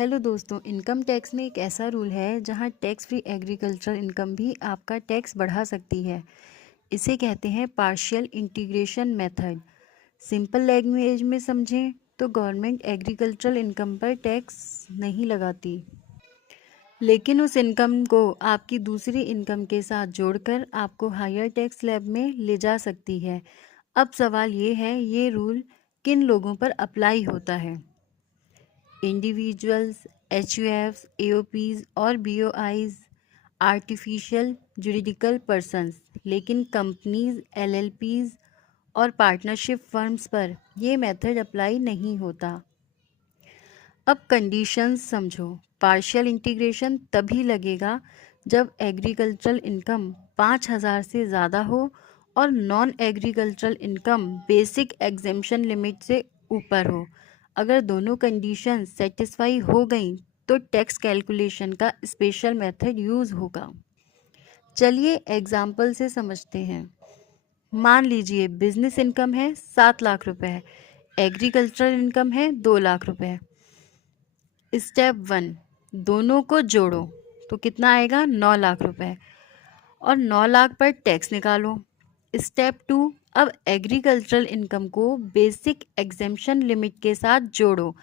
Hello दोस्तों, income tax में एक ऐसा रूल है जहां टैक्स फ्री एग्रीकल्चरल इनकम भी आपका टैक्स बढ़ा सकती है। इसे कहते हैं partial integration method. Simple language में समझें तो गवर्नमेंट एग्रीकल्चरल इनकम पर टैक्स नहीं लगाती, लेकिन उस इनकम को आपकी दूसरी इनकम के साथ जोड़कर आपको हायर टैक्स स्लैब में ले जा सकती है। अब सवाल ये है, ये रूल किन लोगों पर अप्लाई होता है? इंडिविजुअल्स, एचयूएफ्स, एओपीज और बीओआईज, आर्टिफिशियल जुरिडिकल पर्सन्स। लेकिन कंपनीज, एलएलपीज और पार्टनरशिप फर्म्स पर यह मेथड अप्लाई नहीं होता। अब कंडीशंस समझो। पार्शियल इंटीग्रेशन तभी लगेगा जब एग्रीकल्चरल इनकम 5,000 से ज़्यादा हो और non agricultural income basic exemption limit से ऊपर हो। अगर दोनों कंडीशन सेटिस्फाई हो गई तो टैक्स कैलकुलेशन का स्पेशल मेथड यूज़ होगा। चलिए एग्जाम्पल से समझते हैं। मान लीजिए बिजनेस इनकम है 7 लाख रुपए, एग्रीकल्चरल इनकम है 2 लाख रुपए। स्टेप 1, दोनों को जोड़ो तो कितना आएगा? 9 लाख रुपए और 9 लाख पर टैक्स निकालो। स्टेप 2, अब एग्रीकल्चरल इनकम को बेसिक एग्जेम्पशन लिमिट के साथ जोड़ो।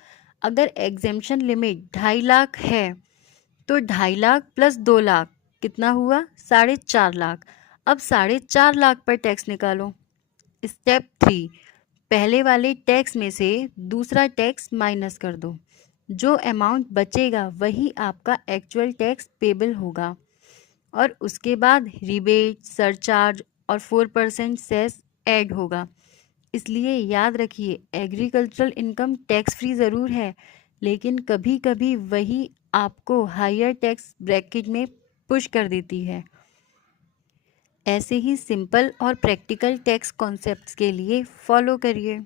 अगर एग्जेम्पशन लिमिट 2.5 लाख है तो 2.5 लाख प्लस 2 लाख कितना हुआ? 4.5 लाख। अब 4.5 लाख पर टैक्स निकालो। स्टेप 3, पहले वाले टैक्स में से दूसरा टैक्स माइनस कर दो। जो अमाउंट बचेगा वही आपका एक्चुअल टैक्स पेबल होगा और उसके बाद रिबेट, सरचार्ज और 4% सेस ऐड होगा। इसलिए याद रखिए, एग्रीकल्चरल इनकम टैक्स फ्री ज़रूर है, लेकिन कभी कभी वही आपको हायर टैक्स ब्रैकेट में पुश कर देती है। ऐसे ही सिंपल और प्रैक्टिकल टैक्स कॉन्सेप्ट्स के लिए फॉलो करिए।